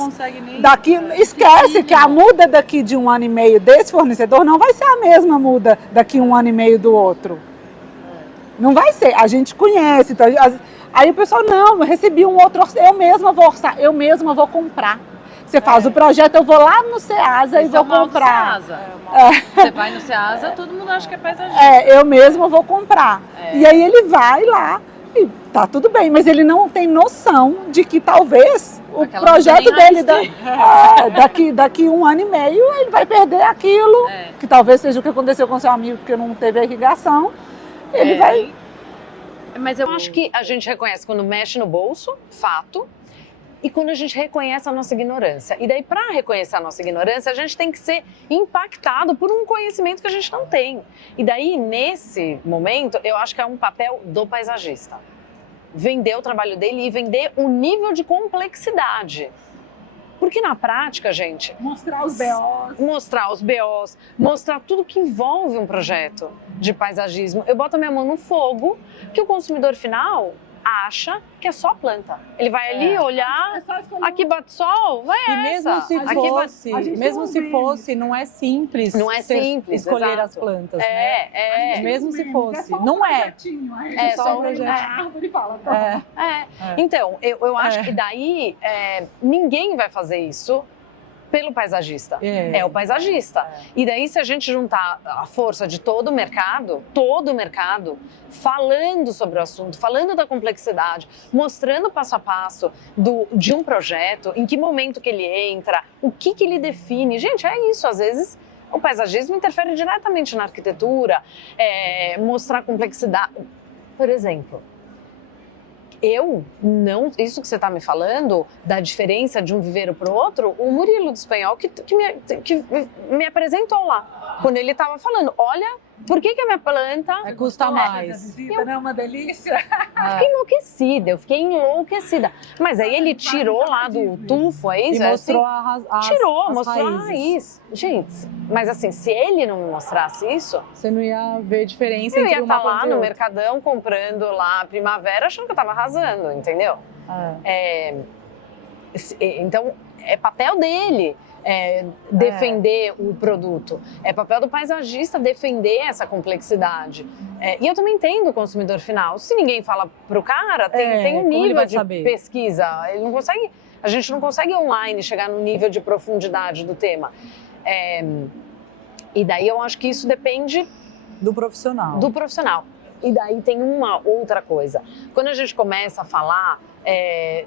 esquece que a muda daqui de 1 ano e meio desse fornecedor não vai ser a mesma muda daqui 1 ano e meio do outro. Não vai ser. A gente conhece. Então, aí o pessoal, não, eu recebi um outro orçamento, eu mesma vou orçar, eu mesma vou comprar. Você faz o projeto, eu vou lá no Ceasa e vou comprar. Você vai no Ceasa, todo mundo acha que é paisagista. Eu mesma vou comprar. E aí ele vai lá e tá tudo bem, mas ele não tem noção de que talvez o projeto dele daqui 1 ano e meio ele vai perder aquilo, que talvez seja o que aconteceu com seu amigo, porque não teve a irrigação. Ele vai... Mas eu acho que a gente reconhece quando mexe no bolso, fato, e quando a gente reconhece a nossa ignorância. E daí, para reconhecer a nossa ignorância, a gente tem que ser impactado por um conhecimento que a gente não tem. E daí, nesse momento, eu acho que é um papel do paisagista. Vender o trabalho dele e vender o nível de complexidade. Porque na prática, gente... Mostrar os BOs. Mostrar tudo que envolve um projeto de paisagismo. Eu boto a minha mão no fogo, que o consumidor final acha que é só planta. Ele vai ali olhar, aqui bate sol, vai e mesmo se fosse, não é simples. Não é simples escolher exato. as plantas, né? Mesmo se fosse, não é. É só um projeto. Então, eu acho que daí ninguém vai fazer isso pelo paisagista. É o paisagista. E daí, se a gente juntar a força de todo o mercado, falando sobre o assunto, falando da complexidade, mostrando passo a passo de um projeto, em que momento que ele entra, o que ele define. Gente, é isso. Às vezes, o paisagismo interfere diretamente na arquitetura, mostrar complexidade. Por exemplo, isso que você está me falando, da diferença de um viveiro para o outro, o Murilo do Espanhol que me apresentou lá, quando ele estava falando, olha, por que a minha planta... custa mais. Não é uma delícia? Eu fiquei enlouquecida. Mas aí ele tirou lá do tufo, é isso? E mostrou mostrou a raiz. Gente, mas assim, se ele não me mostrasse isso... Você não ia ver diferença entre uma Eu ia estar lá no Mercadão comprando lá a Primavera achando que eu estava arrasando, entendeu? Então, é papel dele defender o produto. É papel do paisagista defender essa complexidade. E eu também entendo o consumidor final. Se ninguém fala pro cara, tem um nível de pesquisa. Ele não consegue, a gente não consegue online chegar no nível de profundidade do tema. E daí eu acho que isso depende do profissional. E daí tem uma outra coisa. Quando a gente começa a falar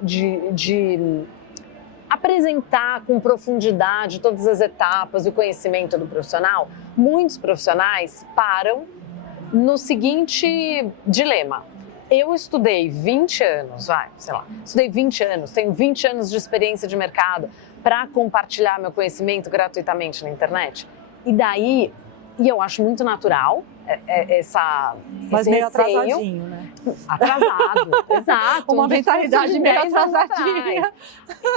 de apresentar com profundidade todas as etapas e o conhecimento do profissional, muitos profissionais param no seguinte dilema. Eu estudei 20 anos, tenho 20 anos de experiência de mercado para compartilhar meu conhecimento gratuitamente na internet. E daí, eu acho muito natural mas meio atrasadinho, né? Atrasado, exato. Uma mentalidade meio atrasadinha.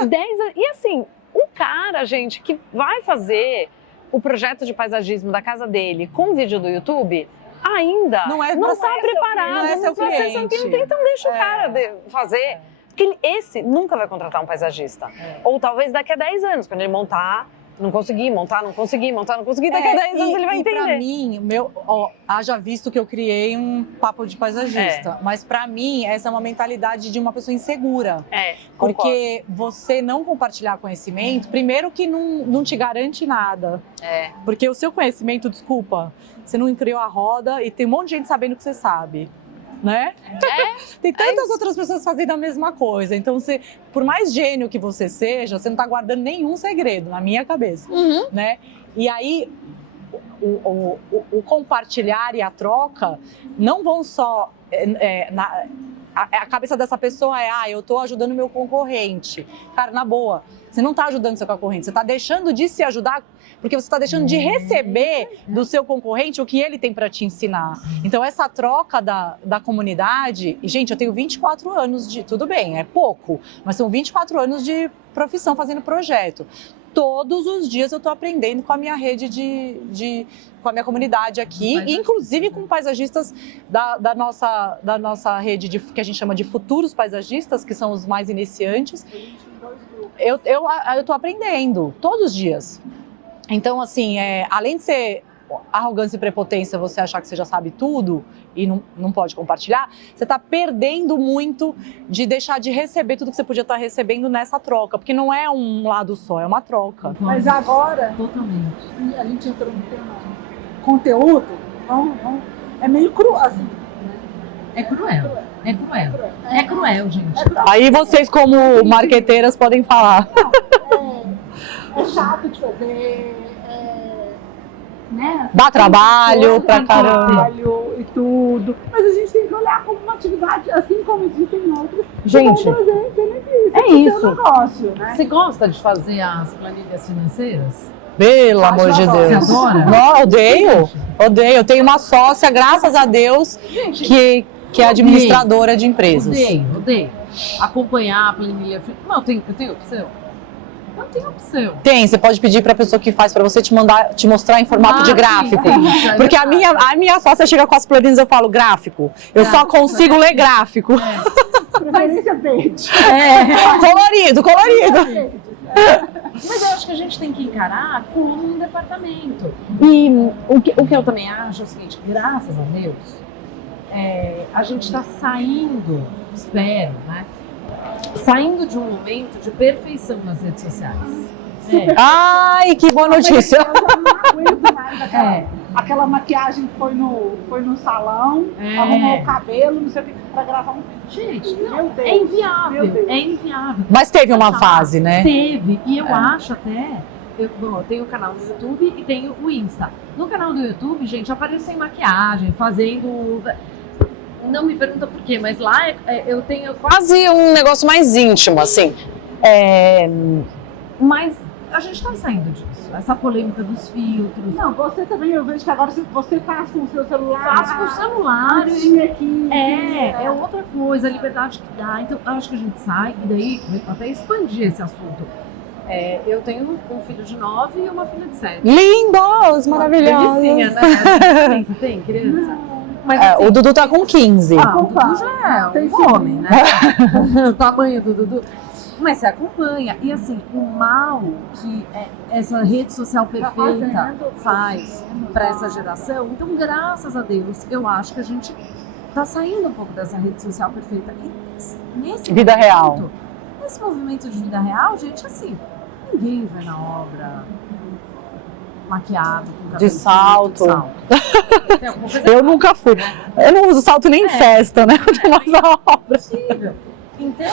10 anos. E assim, o cara, gente, que vai fazer o projeto de paisagismo da casa dele com vídeo do YouTube, ainda não está preparado. Não é seu cliente. Então deixa o cara fazer. Porque esse nunca vai contratar um paisagista. Ou talvez daqui a 10 anos, quando ele montar... Não consegui, daqui a 10 anos ele vai entender. Pra mim, haja visto que eu criei um papo de paisagista, mas pra mim essa é uma mentalidade de uma pessoa insegura. Porque você não compartilhar conhecimento, primeiro que não te garante nada. Porque o seu conhecimento, desculpa, você não criou a roda e tem um monte de gente sabendo que você sabe. né? Tem tantas outras pessoas fazendo a mesma coisa. Então, por mais gênio que você seja, você não está guardando nenhum segredo, na minha cabeça, né? E aí, o compartilhar e a troca não vão só... a cabeça dessa pessoa eu tô ajudando meu concorrente. Cara, na boa, você não tá ajudando seu concorrente, você tá deixando de se ajudar porque você tá deixando de receber do seu concorrente o que ele tem para te ensinar. Então, essa troca da comunidade... E, gente, eu tenho 24 anos de... Tudo bem, é pouco, mas são 24 anos de profissão fazendo projeto. Todos os dias eu estou aprendendo com a minha rede com a minha comunidade aqui, inclusive com paisagistas da nossa rede que a gente chama de futuros paisagistas, que são os mais iniciantes. Eu estou aprendendo todos os dias. Então, assim, além de ser arrogância e prepotência, você achar que você já sabe tudo e não pode compartilhar, você está perdendo muito de deixar de receber tudo que você podia estar recebendo nessa troca, porque não é um lado só, é uma troca. Mas agora, totalmente. A gente entrou no tema conteúdo, é meio cru, assim. É cruel, gente. Aí vocês, como marqueteiras, podem falar. É chato de fazer, né? Dá trabalho pra caramba. Trabalho e tudo. Mas a gente tem que olhar como uma atividade, assim como existem outras, Gente, que vão trazer benefício é pro isso. seu negócio, né? Você gosta de fazer as planilhas financeiras? Pelo amor de adoro. Deus. Você adora? Não, odeio. Eu tenho uma sócia, graças a Deus, que é administradora de empresas. Odeio. Acompanhar a planilha. Não, eu tenho opção. Não tem opção. Tem, você pode pedir para a pessoa que faz para você te mostrar em formato de gráfico. Sim, Porque a minha sócia chega com as planilhas e eu falo gráfico. Eu só consigo ler gráfico. Preferência verde. Colorido. Mas eu acho que a gente tem que encarar como um departamento. E o que eu também acho é o seguinte, graças a Deus, a gente está saindo, espero, né? Saindo de um momento de perfeição nas redes sociais. Ai, que boa notícia. Eu já não aguento mais aquela maquiagem que foi no salão, arrumou o cabelo, não sei o que, pra gravar um vídeo. Gente, não, meu Deus, é inviável, meu Deus. é inviável. Mas teve uma fase, né? Teve, e eu acho até... Eu tenho o canal no YouTube e tenho o Insta. No canal do YouTube, gente, eu apareço sem maquiagem, fazendo... Não me pergunta por quê, mas lá eu tenho Quase um negócio mais íntimo, assim. Mas a gente tá saindo disso. Essa polêmica dos filtros. Não, você também, eu vejo que agora você faz com o seu celular. Faz com o celular. Aqui. É outra coisa, a liberdade que dá. Então, eu acho que a gente sai, e daí, até expandir esse assunto. Eu tenho um filho de 9 e uma filha de 7. Lindos, maravilhosos. Delicinha, né? Você tem criança? Mas, assim, O Dudu tá com 15. o Dudu já é um homem, né? O tamanho do Dudu. Mas você acompanha. E assim, o mal que essa rede social perfeita faz para essa geração. Então, graças a Deus, eu acho que a gente tá saindo um pouco dessa rede social perfeita. E nesse Vida real. Nesse movimento de vida real, gente, assim, ninguém vai na obra maquiado, com De salto. Tem alguma coisa Eu nunca fui. Eu não uso salto nem em festa, né? Mas na obra. possível. Então,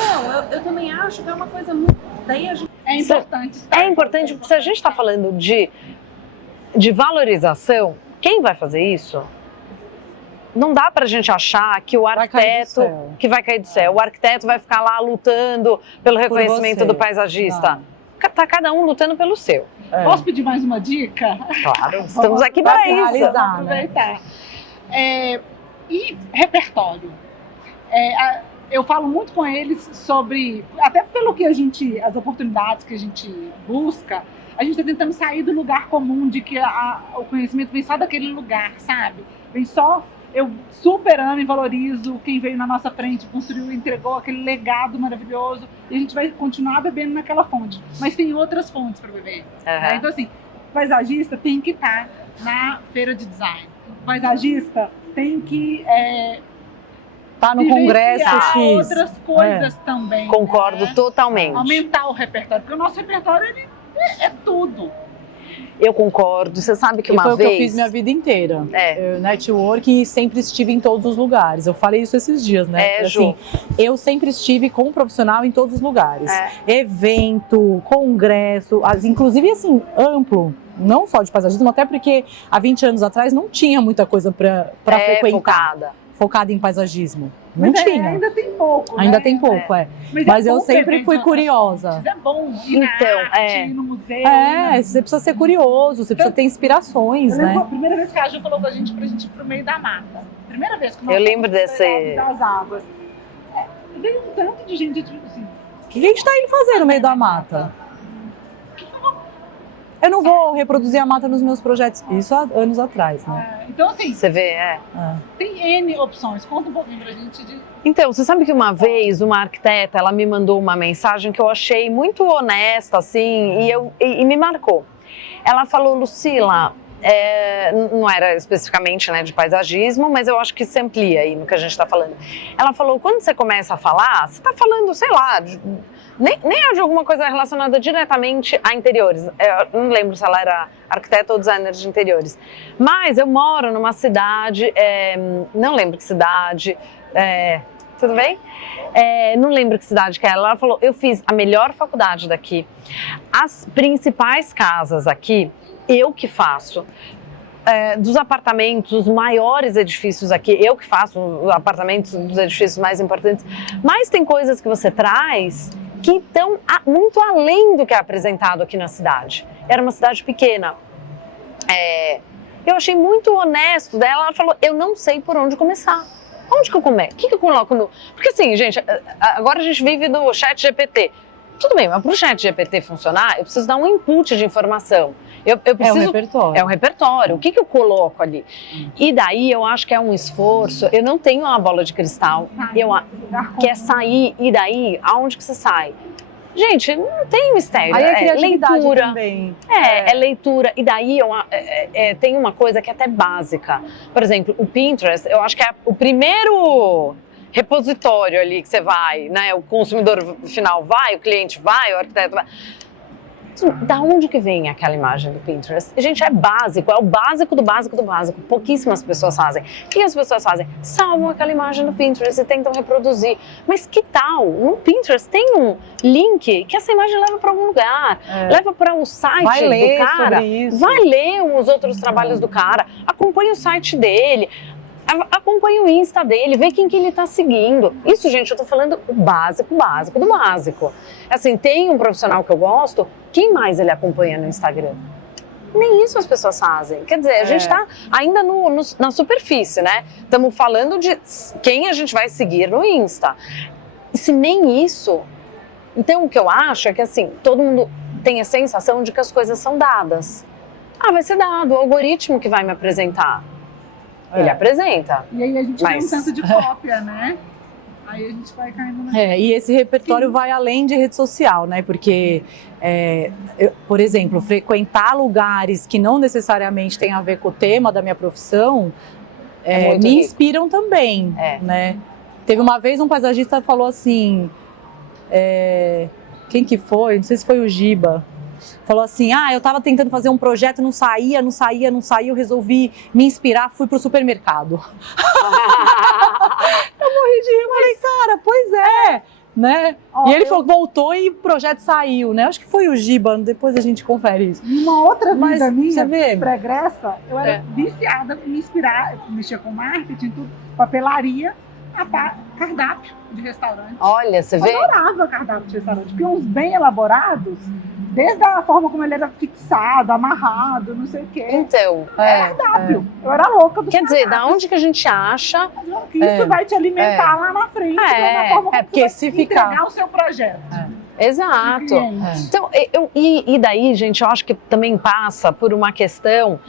eu também acho que é uma coisa muito... Daí a gente... É importante. É importante, porque se a gente está falando de valorização, quem vai fazer isso? Não dá pra gente achar que o arquiteto que vai cair do céu. O arquiteto vai ficar lá lutando pelo reconhecimento do paisagista. Tá cada um lutando pelo seu. Posso pedir mais uma dica? Claro, estamos aqui para isso. Vamos aproveitar. E repertório. Eu falo muito com eles sobre, até pelo que as oportunidades que a gente busca, a gente está tentando sair do lugar comum de que o conhecimento vem só daquele lugar, sabe? Vem só, eu super amo e valorizo quem veio na nossa frente, construiu, entregou aquele legado maravilhoso e a gente vai continuar bebendo naquela fonte. Mas tem outras fontes para beber. Né? Então assim, o paisagista tem que estar na feira de design. O paisagista tem que... Tá no congresso X. Outras coisas também. Concordo totalmente. Aumentar o repertório, porque o nosso repertório é tudo. Eu concordo. Você sabe que E uma foi vez... o que eu fiz minha vida inteira. Eu, network, e sempre estive em todos os lugares. Eu falei isso esses dias, né? Ju. Eu sempre estive como profissional em todos os lugares. Evento, congresso, inclusive assim, amplo. Não só de paisagismo, até porque há 20 anos atrás não tinha muita coisa para frequentar. Focada em paisagismo. Não tinha. Ainda tem pouco, Ainda né? tem pouco, Mas eu sempre fui curiosa. É bom ir na arte, ir no museu. Você precisa ser curioso, você precisa ter inspirações, né? A primeira vez que a Ju falou com a gente pra gente ir pro meio da mata. Primeira vez que nós Eu lembro desse... das águas. Veio um tanto de gente, tipo assim... O que a gente tá indo fazer no meio da mata? Eu não vou reproduzir a mata nos meus projetos. Isso há anos atrás, né? Então, assim... Você vê, Tem N opções. Conta um pouquinho pra gente de... Então, você sabe que uma vez uma arquiteta, ela me mandou uma mensagem que eu achei muito honesta, assim, e me marcou. Ela falou, Lucila, não era especificamente, né, de paisagismo, mas eu acho que se amplia aí no que a gente está falando. Ela falou, quando você começa a falar, você está falando, sei lá, nem de alguma coisa relacionada diretamente a interiores. Eu não lembro se ela era arquiteta ou designer de interiores. Mas eu moro numa cidade, não lembro que cidade, tudo bem? Não lembro que cidade que é. Ela falou, eu fiz a melhor faculdade daqui. As principais casas aqui, eu que faço. Dos apartamentos, os maiores edifícios aqui, eu que faço os apartamentos dos edifícios mais importantes. Mas tem coisas que você traz que estão muito além do que é apresentado aqui na cidade. Era uma cidade pequena. Eu achei muito honesto dela. Ela falou, eu não sei por onde começar. Onde que eu começo? O que eu coloco no... Porque assim, gente, agora a gente vive do chat GPT. Tudo bem, mas para o chat GPT funcionar, eu preciso dar um input de informação. Eu preciso, é um repertório. É um repertório. O que eu coloco ali? E daí eu acho que é um esforço. Eu não tenho uma bola de cristal. Quer sair, e daí, aonde que você sai? Gente, não tem mistério. Aí é leitura. Também. É leitura. E daí tem uma coisa que é até básica. Por exemplo, o Pinterest, eu acho que é o primeiro repositório ali que você vai, né? O consumidor final vai, o cliente vai, o arquiteto vai. Da onde que vem aquela imagem do Pinterest? Gente, é básico, é o básico do básico do básico. Pouquíssimas pessoas fazem. O que as pessoas fazem? Salvam aquela imagem do Pinterest e tentam reproduzir. Mas que tal? No Pinterest tem um link que essa imagem leva para algum lugar. Leva para o site do cara. Vai ler os outros trabalhos do cara. Acompanha o site dele. Acompanha o Insta dele, vê quem que ele tá seguindo. Isso, gente, eu tô falando o básico, básico do básico. Assim, tem um profissional que eu gosto, quem mais ele acompanha no Instagram? Nem isso as pessoas fazem. Quer dizer, a gente tá ainda na superfície, né? Estamos falando de quem a gente vai seguir no Insta. E se nem isso... Então, o que eu acho é que, assim, todo mundo tem a sensação de que as coisas são dadas. Vai ser dado, o algoritmo que vai me apresentar. Ele apresenta. E aí a gente tem um tanto de cópia, né? Aí a gente vai caindo na... E esse repertório vai além de rede social, né? Porque, por exemplo, frequentar lugares que não necessariamente têm a ver com o tema da minha profissão me inspiram também, né? Teve uma vez um paisagista que falou assim, quem que foi? Não sei se foi o Giba. Falou assim, eu tava tentando fazer um projeto, não saía, eu resolvi me inspirar, fui pro supermercado. Eu morri de rir, eu falei, cara, pois é, né? E ele falou que voltou e o projeto saiu, né? Acho que foi o Giba, depois a gente confere isso. Uma outra vida minha, vê? Pregressa, eu era viciada em me inspirar, eu mexia com marketing, tudo, papelaria, cardápio de restaurante. Olha, você vê? Eu adorava cardápio de restaurante, porque uns bem elaborados, desde a forma como ele era fixado, amarrado, não sei o quê. Então, cardápio. Eu era louca do Quer dizer, da onde que a gente acha que isso vai te alimentar lá na frente, da forma como porque você vai entregar o seu projeto. Exato. Então, e daí, gente, eu acho que também passa por uma questão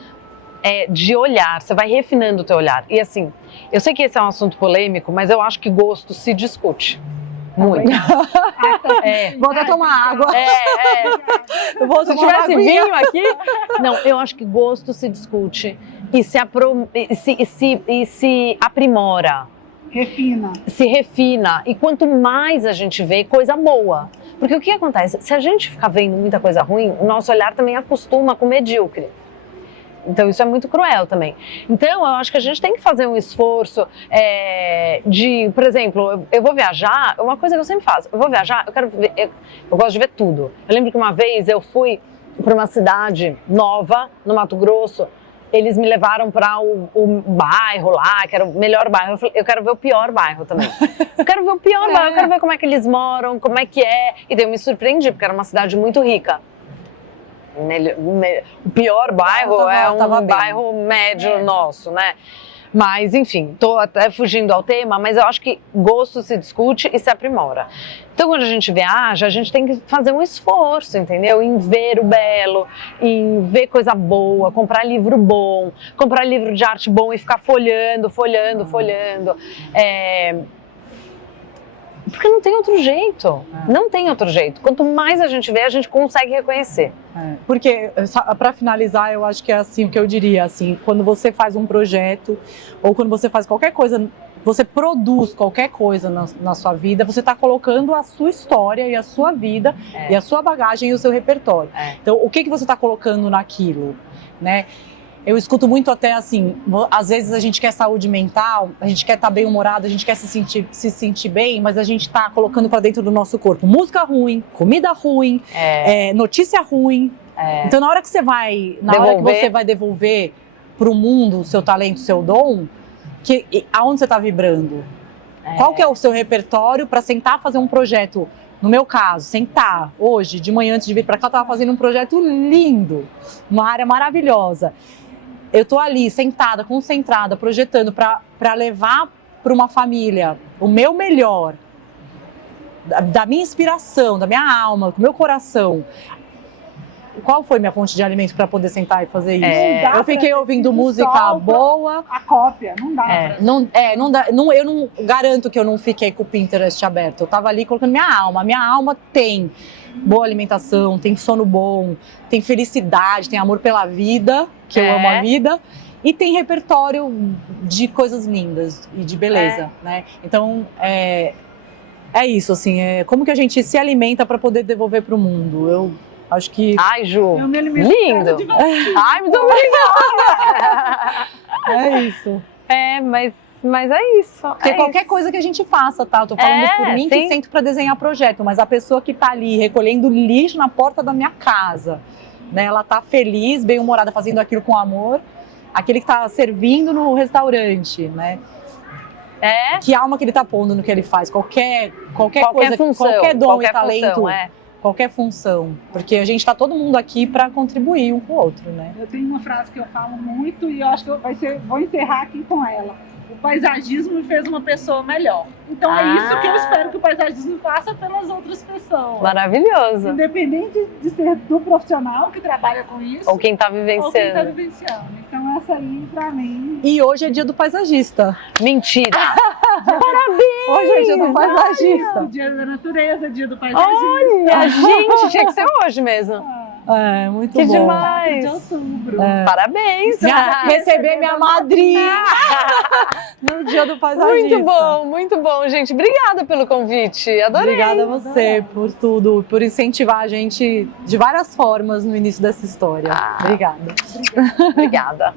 de olhar, você vai refinando o teu olhar. E assim, eu sei que esse é um assunto polêmico, mas eu acho que gosto se discute. Muito. Vou até tomar água. Se tivesse vinho aqui... Não, eu acho que gosto se discute e se aprimora. Refina. Se refina. E quanto mais a gente vê, coisa boa. Porque o que acontece? Se a gente ficar vendo muita coisa ruim, o nosso olhar também acostuma com o medíocre. Então isso é muito cruel também. Então eu acho que a gente tem que fazer um esforço de, por exemplo, eu vou viajar, uma coisa que eu sempre faço, eu vou viajar, eu quero ver, eu gosto de ver tudo. Eu lembro que uma vez eu fui para uma cidade nova, no Mato Grosso, eles me levaram para o bairro lá, que era o melhor bairro. Eu falei, eu quero ver o pior bairro também. Eu quero ver o pior bairro, eu quero ver como é que eles moram, como é que é. E daí eu me surpreendi, porque era uma cidade muito rica. O pior bairro é um bairro médio nosso, né? Mas, enfim, tô até fugindo ao tema, mas eu acho que gosto se discute e se aprimora. Então, quando a gente viaja, a gente tem que fazer um esforço, entendeu? Em ver o belo, em ver coisa boa, comprar livro bom, comprar livro de arte bom e ficar folhando. Porque não tem outro jeito. Não tem outro jeito. Quanto mais a gente vê, a gente consegue reconhecer. Porque, para finalizar, eu acho que é assim o que eu diria, assim, quando você faz um projeto ou quando você faz qualquer coisa, você produz qualquer coisa na sua vida, você está colocando a sua história e a sua vida e a sua bagagem e o seu repertório. Então, o que você está colocando naquilo, né? Eu escuto muito até assim, às vezes a gente quer saúde mental, a gente quer estar bem-humorado, a gente quer se sentir bem, mas a gente está colocando para dentro do nosso corpo música ruim, comida ruim, notícia ruim. Então na hora que você vai devolver para o mundo o seu talento, o seu dom, aonde você está vibrando? Qual que é o seu repertório para sentar fazer um projeto? No meu caso, sentar hoje, de manhã antes de vir para cá, eu estava fazendo um projeto lindo, uma área maravilhosa. Eu tô ali, sentada, concentrada, projetando para levar para uma família o meu melhor, da minha inspiração, da minha alma, do meu coração. Qual foi minha fonte de alimento para poder sentar e fazer isso? Eu fiquei ouvindo música boa. A cópia, não dá. Não dá. Eu não garanto que eu não fiquei com o Pinterest aberto. Eu tava ali colocando minha alma. Minha alma tem boa alimentação, tem sono bom, tem felicidade, tem amor pela vida, que eu amo a vida, e tem repertório de coisas lindas e de beleza, né? Então, é isso, assim, como que a gente se alimenta para poder devolver para o mundo. Eu acho que... Ai, Ju, eu me alimento lindo! Ai, muito obrigada! É isso. Mas é isso. Porque qualquer coisa que a gente faça, tá? Eu tô falando por mim que sento pra desenhar projeto, mas a pessoa que tá ali recolhendo lixo na porta da minha casa, né? Ela tá feliz, bem-humorada, fazendo aquilo com amor. Aquele que tá servindo no restaurante, né? Que alma que ele tá pondo no que ele faz. Qualquer coisa, função, qualquer dom qualquer e talento. Função, qualquer função. Porque a gente tá todo mundo aqui pra contribuir um com o outro, né? Eu tenho uma frase que eu falo muito e eu acho que vou encerrar aqui com ela. O paisagismo me fez uma pessoa melhor. Então é isso que eu espero que o paisagismo faça pelas outras pessoas. Maravilhoso. Independente de ser do profissional que trabalha com isso. Ou quem tá vivenciando. Então essa aí, pra mim... E hoje é dia do paisagista. Mentira! Parabéns! Hoje é dia do paisagista. Dia da natureza, dia do paisagista. Olha, gente, tinha que ser hoje mesmo. Muito que bom. demais. De outubro. Parabéns. Receber minha madrinha no dia do paisagista. Muito bom, gente. Obrigada pelo convite. Adorei. Obrigada a você por tudo, por incentivar a gente de várias formas no início dessa história. Obrigada. Obrigada.